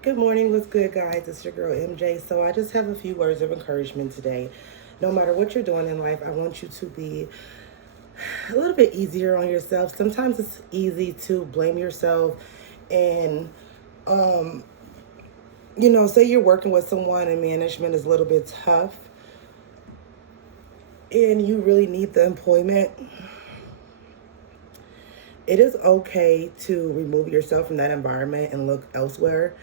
Good morning, what's good, guys? It's your girl MJ. So, I just have a few words of encouragement today. No matter what you're doing in life, I want you to be a little bit easier on yourself. Sometimes it's easy to blame yourself and, um, say you're working with someone and management is a little bit tough and you really need the employment. It is okay to remove yourself from that environment and look elsewhere.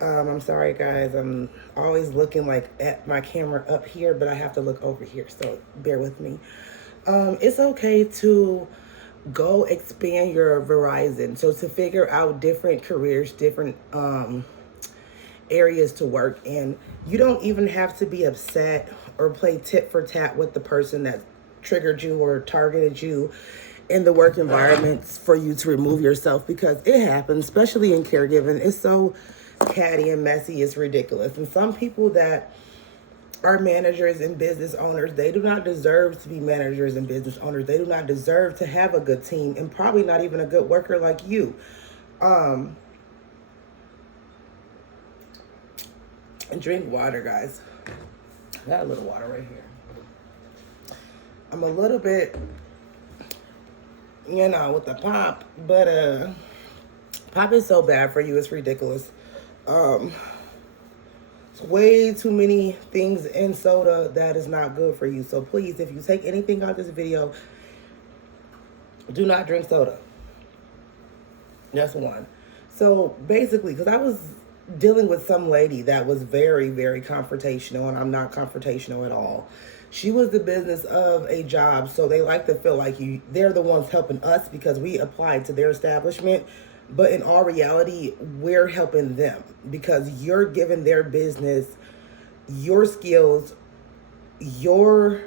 I'm sorry, guys. I'm always looking like at my camera up here, but I have to look over here, so bear with me. It's okay to go expand your horizon. So to figure out different careers, different areas to work in. You don't even have to be upset or play tit for tat with the person that triggered you or targeted you in the work environments for you to remove yourself, because it happens, especially in caregiving. It's so catty and messy, it's ridiculous. And some people that are managers and business owners, they do not deserve to be managers and business owners. They do not deserve to have a good team and probably not even a good worker like you. Um, and drink water, guys. I got a little water right here. I'm a little bit, with the pop, but pop is so bad for you, it's ridiculous. Um, it's way too many things in soda that is not good for you. So please, if you take anything out of this video, do not drink soda. That's one. So basically, because I was dealing with some lady that was very, very confrontational, and I'm not confrontational at all. She was the business of a job, so they like to feel like they're the ones helping us because we applied to their establishment. But in all reality, we're helping them because you're giving their business your skills, your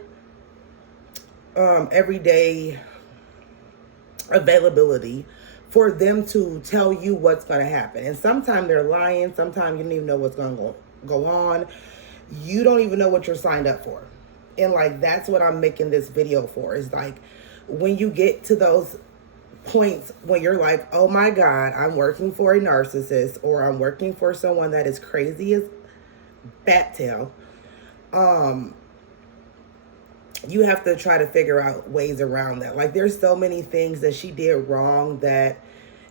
everyday availability for them to tell you what's going to happen. And sometimes they're lying. Sometimes you don't even know what's going to go on. You don't even know what you're signed up for. And like, that's what I'm making this video for, is like, when you get to those points when you're like, oh my God, I'm working for a narcissist, or I'm working for someone that is crazy as bat tail, you have to try to figure out ways around that. Like, there's so many things that she did wrong that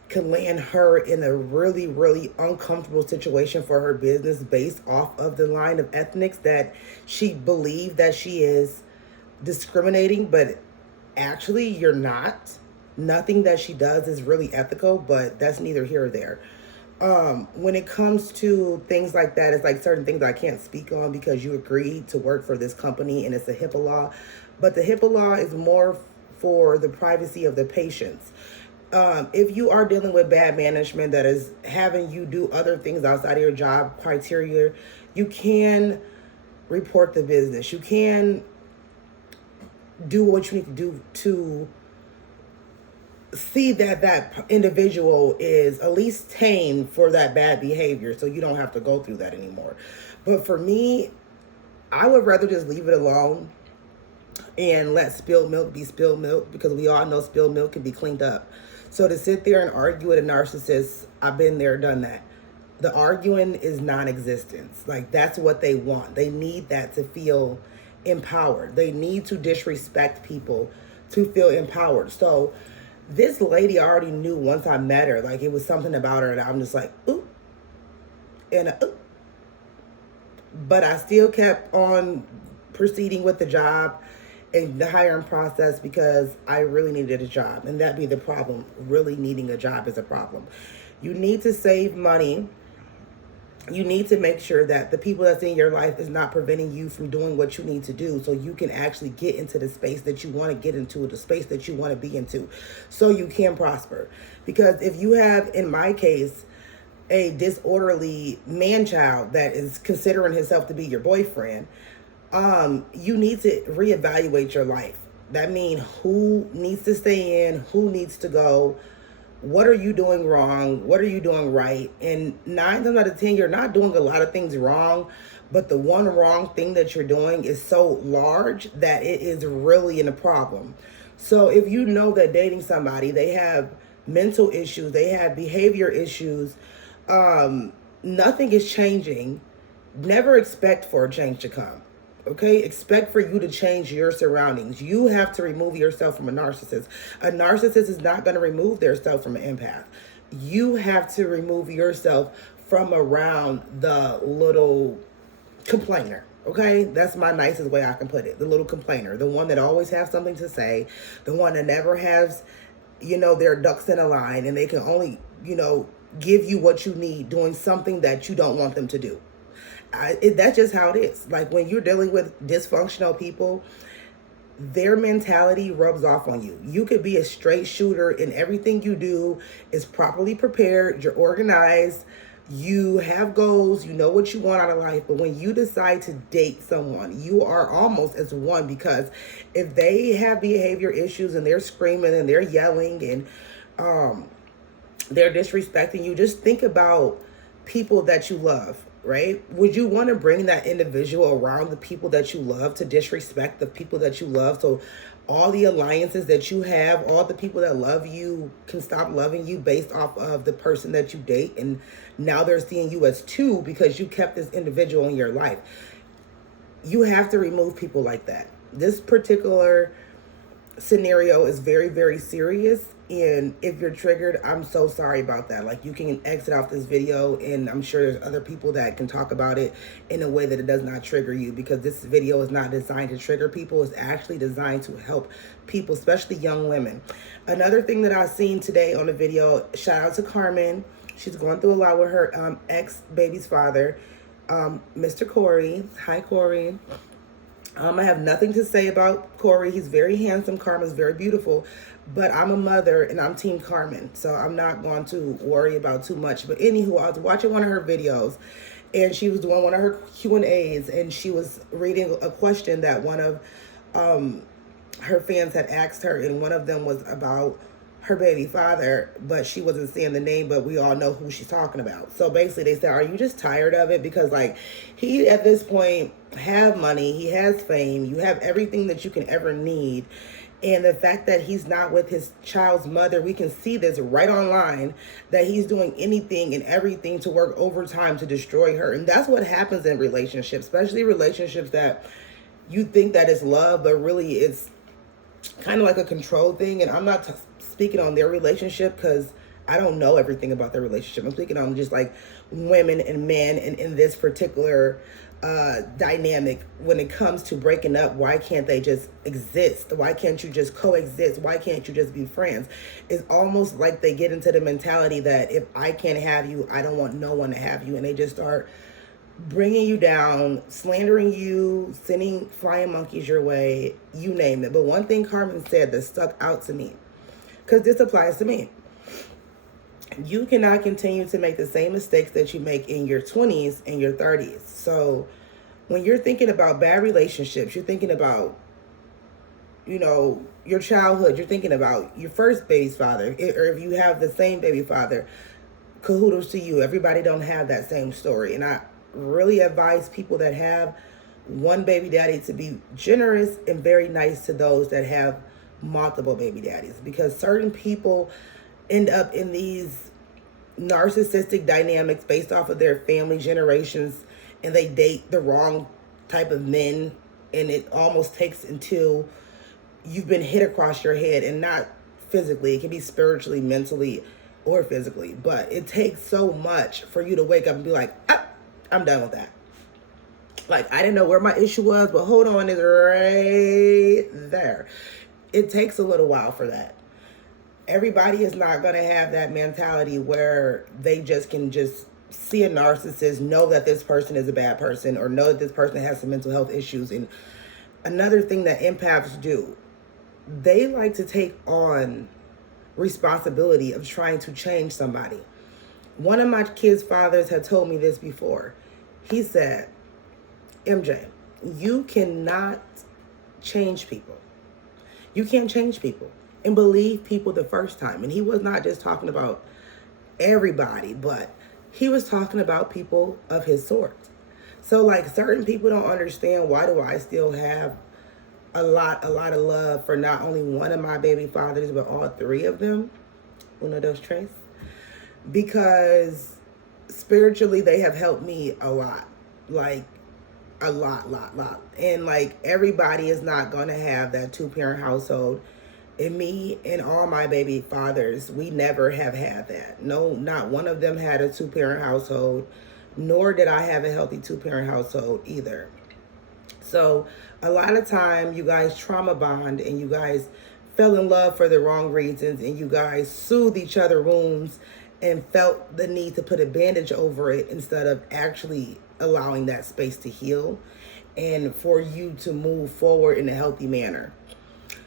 could land her in a really, really uncomfortable situation for her business based off of the line of ethnics that she believed that she is discriminating, but actually you're not. Nothing that she does is really ethical, but that's neither here or there. When it comes to things like that, it's like certain things I can't speak on because you agreed to work for this company and it's a HIPAA law. But the HIPAA law is more for the privacy of the patients. If you are dealing with bad management that is having you do other things outside of your job criteria, you can report the business. You can do what you need to do to see that that individual is at least tamed for that bad behavior, so you don't have to go through that anymore. But for me, I would rather just leave it alone and let spilled milk be spilled milk, because we all know spilled milk can be cleaned up. So to sit there and argue with a narcissist, I've been there, done that. The arguing is non-existence. Like, that's what they want. They need that to feel empowered. They need to disrespect people to feel empowered. So this lady already knew once I met her, like, it was something about her that I'm just like, ooh, and ooh. But I still kept on proceeding with the job and the hiring process because I really needed a job. And that'd be the problem. Really needing a job is a problem. You need to save money. You need to make sure that the people that's in your life is not preventing you from doing what you need to do, so you can actually get into the space that you want to get into, the space that you want to be into, so you can prosper. Because if you have, in my case, a disorderly man child that is considering himself to be your boyfriend, you need to reevaluate your life. That means who needs to stay in, who needs to go, what are you doing wrong, what are you doing right. And 9 times out of 10, you're not doing a lot of things wrong, but the one wrong thing that you're doing is so large that it is really a problem. So if you know that dating somebody, they have mental issues, they have behavior issues, nothing is changing. Never expect for a change to come. Okay, expect for you to change your surroundings. You have to remove yourself from a narcissist. A narcissist is not going to remove themselves from an empath. You have to remove yourself from around the little complainer. Okay, that's my nicest way I can put it. The little complainer, the one that always has something to say, the one that never has, their ducks in a line, and they can only, give you what you need doing something that you don't want them to do. That's just how it is. Like when you're dealing with dysfunctional people, their mentality rubs off on you. You could be a straight shooter and everything you do is properly prepared, you're organized, you have goals, you know what you want out of life. But when you decide to date someone, you are almost as one, because if they have behavior issues and they're screaming and they're yelling and they're disrespecting you, just think about people that you love. Right? Would you want to bring that individual around the people that you love to disrespect the people that you love? So all the alliances that you have, all the people that love you can stop loving you based off of the person that you date. And now they're seeing you as two because you kept this individual in your life. You have to remove people like that. This particular scenario is very, very serious. And if you're triggered, I'm so sorry about that. Like, you can exit off this video, and I'm sure there's other people that can talk about it in a way that it does not trigger you, because this video is not designed to trigger people. It's actually designed to help people, especially young women. Another thing that I've seen today on the video, shout out to Carmen. She's going through a lot with her ex-baby's father, Mr. Corey. Hi, Corey. I have nothing to say about Corey. He's very handsome. Carmen's very beautiful. But I'm a mother and I'm Team Carmen. So I'm not going to worry about too much. But anywho, I was watching one of her videos and she was doing one of her Q&As, and she was reading a question that one of her fans had asked her. And one of them was about her baby father, but she wasn't saying the name, but we all know who she's talking about. So basically they said, are you just tired of it? Because like, he at this point have money, he has fame, you have everything that you can ever need. And the fact that he's not with his child's mother, we can see this right online, that he's doing anything and everything to work overtime to destroy her. And that's what happens in relationships, especially relationships that you think that is love, but really it's kind of like a control thing. And I'm not speaking on their relationship because I don't know everything about their relationship. I'm speaking on just like women and men, and in this particular dynamic when it comes to breaking up. Why can't they just exist? Why can't you just coexist? Why can't you just be friends? It's almost like they get into the mentality that if I can't have you, I don't want no one to have you. And they just start bringing you down, slandering you, sending flying monkeys your way, you name it. But one thing Carmen said that stuck out to me, because this applies to me: you cannot continue to make the same mistakes that you make in your 20s and your 30s. So when you're thinking about bad relationships, you're thinking about, your childhood, you're thinking about your first baby's father, or if you have the same baby father, kudos to you. Everybody don't have that same story. And I really advise people that have one baby daddy to be generous and very nice to those that have multiple baby daddies, because certain people end up in these narcissistic dynamics based off of their family generations, and they date the wrong type of men, and it almost takes until you've been hit across your head, and not physically, it can be spiritually, mentally, or physically, but it takes so much for you to wake up and be like, I'm done with that. Like, I didn't know where my issue was, but hold on, it's right there. It takes a little while for that. Everybody is not going to have that mentality where they just can just see a narcissist, know that this person is a bad person, or know that this person has some mental health issues. And another thing that empaths do, they like to take on responsibility of trying to change somebody. One of my kids' fathers had told me this before. He said, MJ, you cannot change people. You can't change people and believe people the first time. And he was not just talking about everybody, but he was talking about people of his sort. So like, certain people don't understand, why do I still have a lot of love for not only one of my baby fathers, but all three of them? Uno, dos, tres. Because spiritually, they have helped me a lot. Like, a lot. And like, everybody is not going to have that two-parent household. And me and all my baby fathers, we never have had that. No, not one of them had a two-parent household, nor did I have a healthy two-parent household either. So a lot of time you guys trauma bond and you guys fell in love for the wrong reasons and you guys soothed each other wounds and felt the need to put a bandage over it instead of actually allowing that space to heal and for you to move forward in a healthy manner.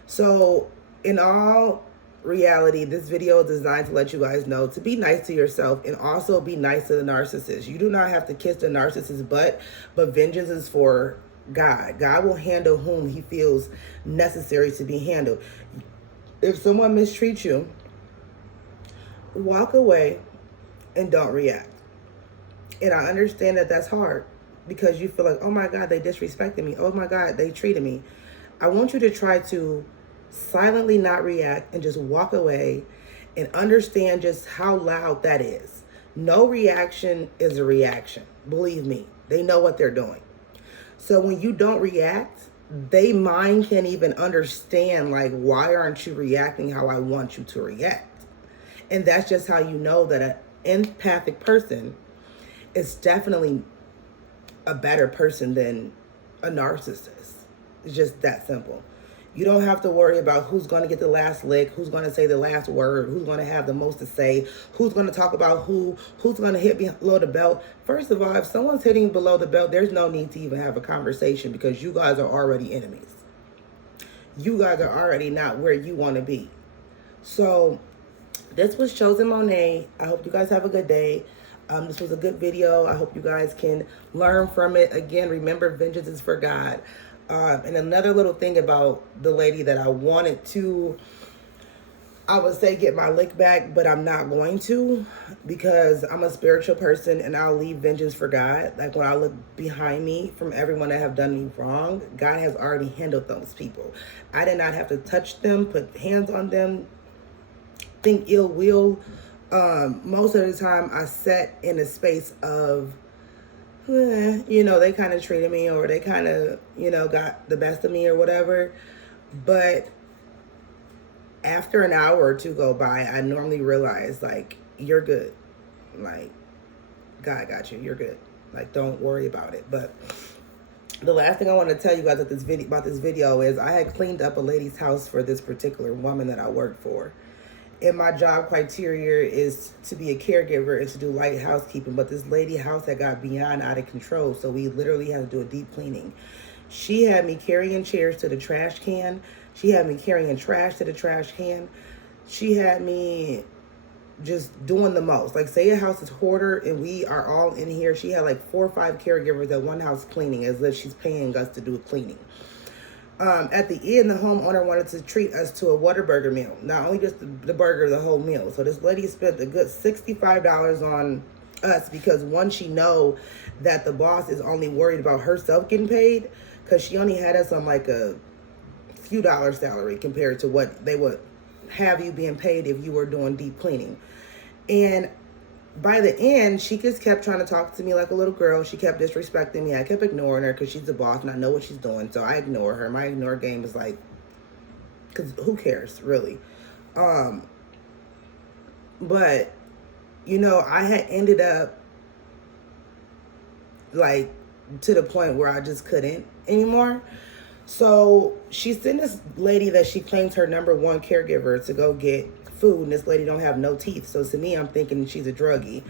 So in all reality, this video is designed to let you guys know to be nice to yourself and also be nice to the narcissist. You do not have to kiss the narcissist's butt, but vengeance is for God. God will handle whom he feels necessary to be handled. If someone mistreats you, walk away and don't react. And I understand that that's hard because you feel like, oh my God, they disrespected me. Oh my God, they treated me. I want you to try to silently not react and just walk away and understand just how loud that is. No reaction is a reaction. Believe me, they know what they're doing. So when you don't react, they mind can't even understand, like, why aren't you reacting how I want you to react? And that's just how you know that an empathic person is definitely a better person than a narcissist. It's just that simple. You don't have to worry about who's going to get the last lick, who's going to say the last word, who's going to have the most to say, who's going to talk about who's going to hit below the belt. First of all, if someone's hitting below the belt, there's no need to even have a conversation because you guys are already enemies. You guys are already not where you want to be. So this was Chosen Monet. I hope you guys have a good day. This was a good video. I hope you guys can learn from it. Again, remember, vengeance is for God. And another little thing about the lady that I wanted to, I would say, get my lick back, but I'm not going to because I'm a spiritual person and I'll leave vengeance for God. Like, when I look behind me from everyone that have done me wrong, God has already handled those people. I did not have to touch them, put hands on them, think ill will. Most of the time I sat in a space of, they kind of treated me or they kind of, got the best of me or whatever. But after an hour or two go by, I normally realize, like, you're good. Like, God got you. You're good. Like, don't worry about it. But the last thing I want to tell you guys about this video is I had cleaned up a lady's house for this particular woman that I worked for. And my job criteria is to be a caregiver and to do light housekeeping. But this lady's house had got beyond out of control. So we literally had to do a deep cleaning. She had me carrying chairs to the trash can. She had me carrying trash to the trash can. She had me just doing the most. Like, say a house is hoarder and we are all in here. She had like 4 or 5 caregivers at one house cleaning as if she's paying us to do a cleaning. At the end, the homeowner wanted to treat us to a Whataburger meal. Not only just the burger, the whole meal. So this lady spent a good $65 on us because, one, she know that the boss is only worried about herself getting paid because she only had us on like a few dollars salary compared to what they would have you being paid if you were doing deep cleaning. And by the end, she just kept trying to talk to me like a little girl. She kept disrespecting me. I kept ignoring her because she's the boss and I know what she's doing. So I ignore her. My ignore game is like, because who cares, really? But, I had ended up like to the point where I just couldn't anymore. So she sent this lady that she claims her #1 caregiver to go get food, and this lady don't have no teeth. So to me, I'm thinking she's a druggie,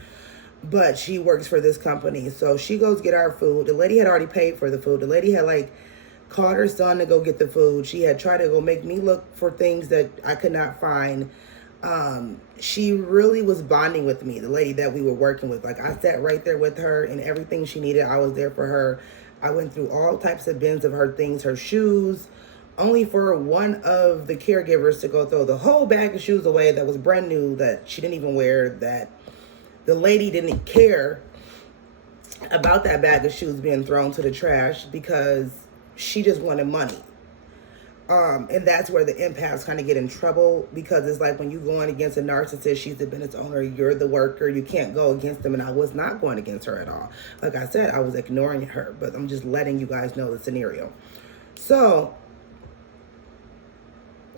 but she works for this company. So she goes get our food. The lady had already paid for the food. The lady had like called her son to go get the food. She had tried to go make me look for things that I could not find. She really was bonding with me, the lady that we were working with. Like, I sat right there with her and everything she needed, I was there for her. I went through all types of bins of her things, her shoes, only for one of the caregivers to go throw the whole bag of shoes away that was brand new, that she didn't even wear, that the lady didn't care about that bag of shoes being thrown to the trash because she just wanted money. And that's where the empaths kind of get in trouble, because it's like when you going against a narcissist, she's the business owner, you're the worker, you can't go against them. And I was not going against her at all. Like I said, I was ignoring her, but I'm just letting you guys know the scenario. So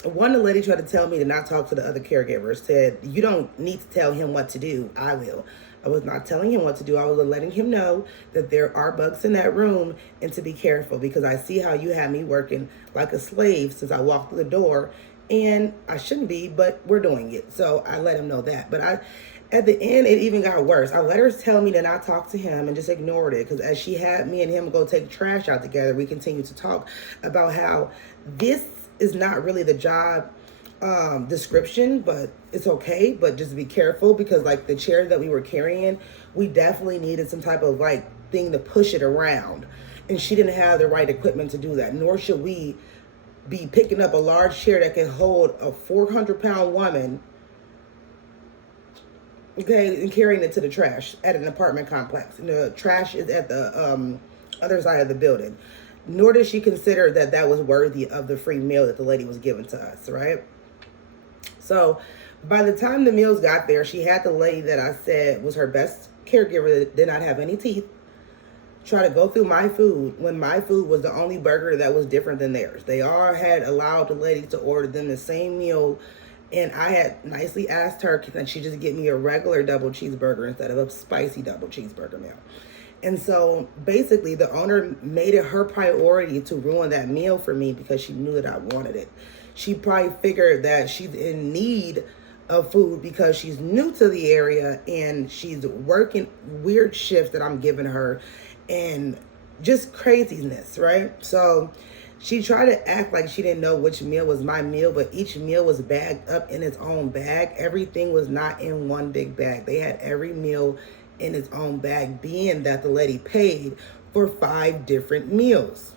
one lady tried to tell me to not talk to the other caregivers, said, you don't need to tell him what to do. I will. I was not telling him what to do. I was letting him know that there are bugs in that room and to be careful, because I see how you have me working like a slave since I walked through the door, and I shouldn't be, but we're doing it. So I let him know that. But at the end, it even got worse. I let her tell me to not talk to him and just ignored it, because as she had me and him go take trash out together, we continued to talk about how this is not really the job description, but it's okay, but just be careful, because like the chair that we were carrying, we definitely needed some type of like thing to push it around, and she didn't have the right equipment to do that, nor should we be picking up a large chair that can hold a 400-pound woman, okay, and carrying it to the trash at an apartment complex, and the trash is at the other side of the building. Nor did she consider that that was worthy of the free meal that the lady was giving to us, right? So by the time the meals got there, she had the lady that I said was her best caregiver that did not have any teeth try to go through my food when my food was the only burger that was different than theirs. They all had allowed the lady to order them the same meal, and I had nicely asked her, can she just get me a regular double cheeseburger instead of a spicy double cheeseburger meal? And so basically the owner made it her priority to ruin that meal for me because she knew that I wanted it. She probably figured that she's in need of food because she's new to the area and she's working weird shifts that I'm giving her and just craziness, right? So she tried to act like she didn't know which meal was my meal, but each meal was bagged up in its own bag. Everything was not in one big bag. They had every meal in its own bag, being that the lady paid for 5 different meals.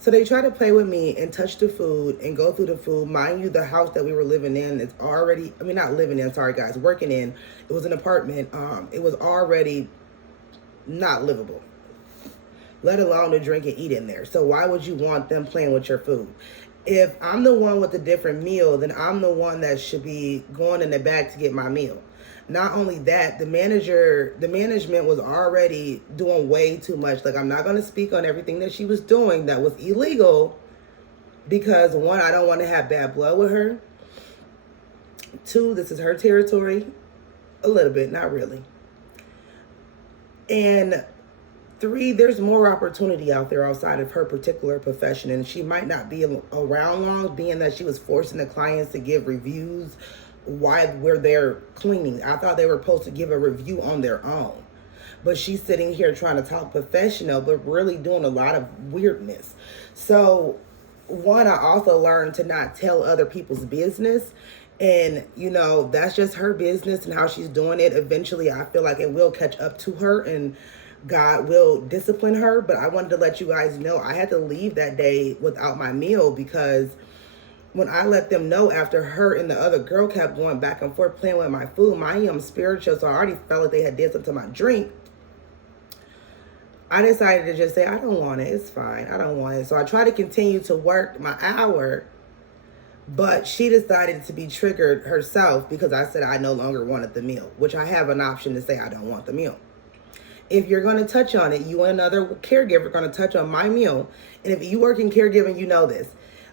So they try to play with me and touch the food and go through the food. Mind you, the house that we were living in is already, I mean, not living in, sorry guys, working in. It was an apartment. It was already not livable, let alone to drink and eat in there. So why would you want them playing with your food? If I'm the one with the different meal, then I'm the one that should be going in the back to get my meal. Not only that, the management was already doing way too much. Like, I'm not going to speak on everything that she was doing that was illegal because, one, I don't want to have bad blood with her. 2, this is her territory. A little bit, not really. And 3, there's more opportunity out there outside of her particular profession, and she might not be around long, being that she was forcing the clients to give reviews while we're there cleaning. I thought they were supposed to give a review on their own, but she's sitting here trying to talk professional, but really doing a lot of weirdness. So, one, I also learned to not tell other people's business. And, you know, that's just her business and how she's doing it. Eventually, I feel like it will catch up to her and God will discipline her. But I wanted to let you guys know I had to leave that day without my meal because when I let them know after her and the other girl kept going back and forth playing with my food, I'm spiritual, so I already felt like they had did something to my drink. I decided to just say, I don't want it. It's fine. I don't want it. So I tried to continue to work my hour, but she decided to be triggered herself because I said I no longer wanted the meal, which I have an option to say I don't want the meal. If you're going to touch on it, you and another caregiver are going to touch on my meal. And if you work in caregiving, you know this.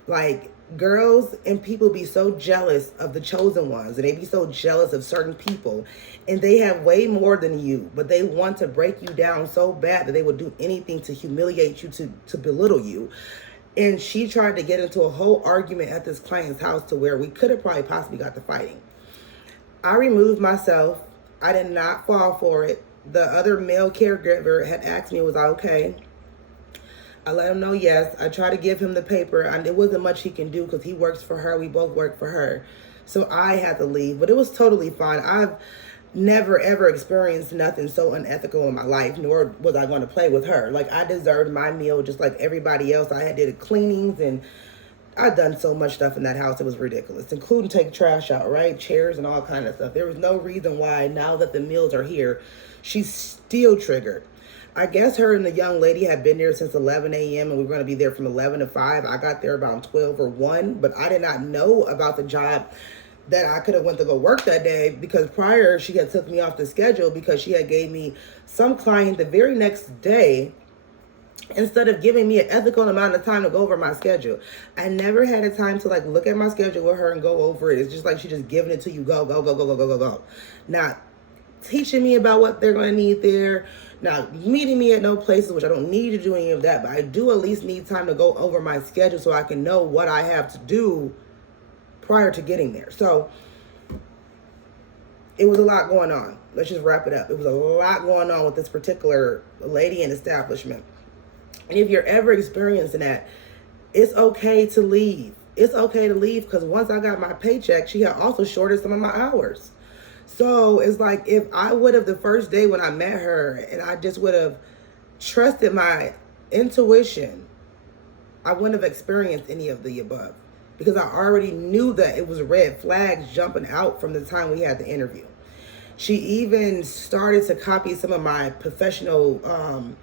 Like, girls and people be so jealous of the chosen ones, and they be so jealous of certain people, and they have way more than you, but they want to break you down so bad that they would do anything to humiliate you, to belittle you. And she tried to get into a whole argument at this client's house to where we could have probably possibly got to fighting. I removed myself. I did not fall for it. The other male caregiver had asked me, was I okay? I let him know yes. I tried to give him the paper, and it wasn't much he can do because he works for her. We both work for her. So I had to leave, but it was totally fine. I've never, ever experienced nothing so unethical in my life, nor was I going to play with her. Like, I deserved my meal just like everybody else. I had did cleanings, and I've done so much stuff in that house. It was ridiculous, including take trash out, right? Chairs and all kind of stuff. There was no reason why, now that the meals are here, she's still triggered. I guess her and the young lady had been there since 11 a.m. and we were going to be there from 11 to 5. I got there about 12 or 1, but I did not know about the job that I could have went to go work that day, because prior she had took me off the schedule because she had gave me some client the very next day instead of giving me an ethical amount of time to go over my schedule. I never had a time to like look at my schedule with her and go over it. It's just like she just giving it to you. Go, go, go, go, go, go, go, go. Not teaching me about what they're going to need there. Now, meeting me at no places, which I don't need to do any of that, but I do at least need time to go over my schedule so I can know what I have to do prior to getting there. So it was a lot going on. Let's just wrap it up. It was a lot going on with this particular lady and establishment. And if you're ever experiencing that, it's okay to leave. It's okay to leave, because once I got my paycheck, she had also shorted some of my hours. So it's like, if I would have the first day when I met her and I just would have trusted my intuition, I wouldn't have experienced any of the above, because I already knew that it was red flags jumping out from the time we had the interview. She even started to copy some of my professional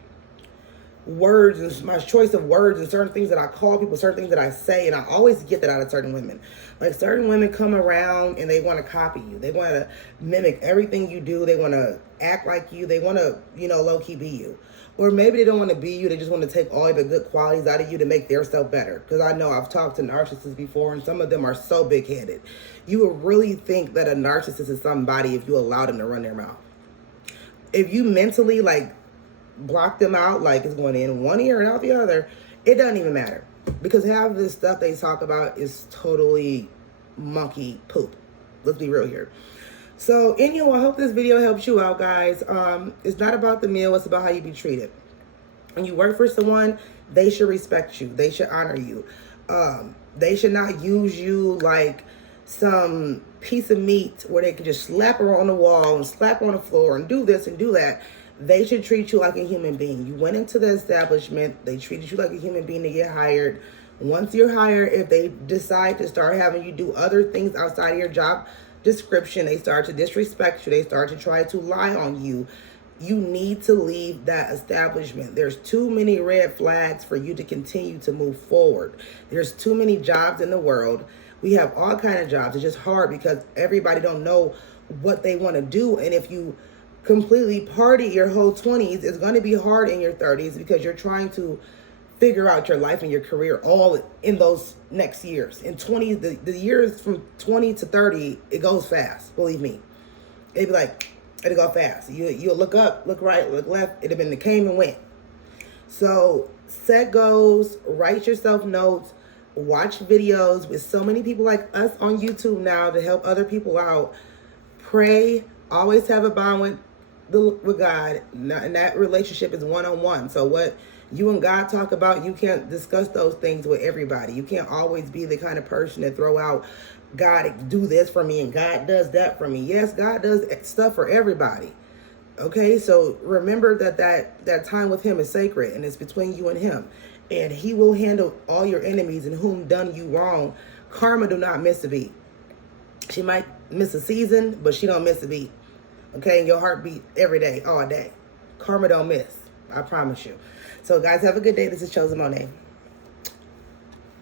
words and my choice of words and certain things that I call people, certain things that I say. And I always get that out of certain women. Like, certain women come around and they want to copy you. They want to mimic everything you do. They want to act like you. They want to, low-key be you. Or maybe they don't want to be you. They just want to take all the good qualities out of you to make their self better. Because I know I've talked to narcissists before, and some of them are so big-headed. You would really think that a narcissist is somebody if you allow them to run their mouth. If you mentally, block them out, like it's going in one ear and out the other, it doesn't even matter, because half of this stuff they talk about is totally monkey poop. Let's be real here. So anyway, I hope this video helps you out, guys. It's not about the meal, it's about how you be treated. When you work for someone, they should respect you, they should honor you. They should not use you like some piece of meat where they can just slap her on the wall and slap her on the floor and do this and do that. They should treat you like a human being. You went into the establishment, they treated you like a human being to get hired. Once you're hired, if they decide to start having you do other things outside of your job description, they start to disrespect you, they start to try to lie on you, you need to leave that establishment. There's too many red flags for you to continue to move forward. There's too many jobs in the world. We have all kinds of jobs. It's just hard because everybody don't know what they want to do. And if you completely party your whole 20s, it's going to be hard in your 30s, because you're trying to figure out your life and your career all in those next years. In 20, the years from 20 to 30, it goes fast. Believe me. It'd be like, it'll go fast. You'll look up, look right, look left. It'd have been the came and went. So set goals, write yourself notes, watch videos with so many people like us on YouTube now to help other people out. Pray. Always have a bond with God, and that relationship is one-on-one. So what you and God talk about, you can't discuss those things with everybody. You can't always be the kind of person that throw out, God do this for me and God does that for me. Yes, God does stuff for everybody. Okay, so remember that time with him is sacred, and it's between you and him, and he will handle all your enemies and whom done you wrong. Karma do not miss a beat. She might miss a season, but she don't miss a beat. Okay, and your heart beat every day, all day. Karma don't miss. I promise you. So guys, have a good day. This is Chosen Monet.